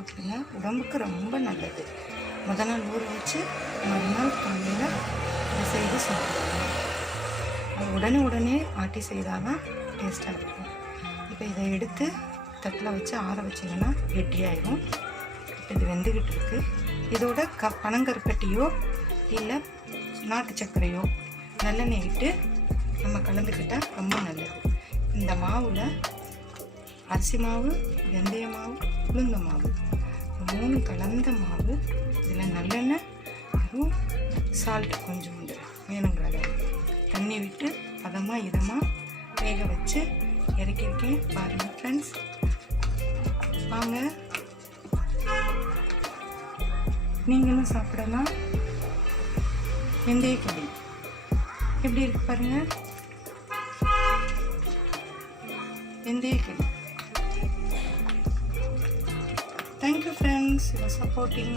அப்படின்னா உடம்புக்கு ரொம்ப நல்லது. முத நாள் ஊற வச்சு மறுநாள் காலையில் இதை செய்து சாப்பிடுவாங்க. அது உடனே ஆட்டி செய்தால் தான் டேஸ்ட்டாக இருக்கும். இப்போ இதை எடுத்து தட்டில் வச்சு ஆற வச்சிங்கன்னா கெட்டியாயிடும். இது வெந்துக்கிட்டு இருக்குது. இதோட பனங்கருப்பட்டியோ இல்லை நாட்டு சர்க்கரையோ நல்லெண்ணெய் விட்டு நம்ம கலந்துக்கிட்டால் ரொம்ப நல்லது. இந்த மாவில் அரிசி மாவு, வெந்தய மாவு, உளுந்த மாவு 3 கலந்த மாவு. இதில் நல்லெண்ணெய், அதுவும் சால்ட் கொஞ்சம் வேணுங்கிற அளவு தண்ணி விட்டு இதமாக வேக வச்சு இறக்கிருக்கேன். பாருங்கள் ஃப்ரெண்ட்ஸ், வாங்க நீங்களும் சாப்பிடலாம். வெந்தயக்களி எப்படி இருக்கு பாருங்கள். வெந்தயக்களி. Thank you friends for supporting.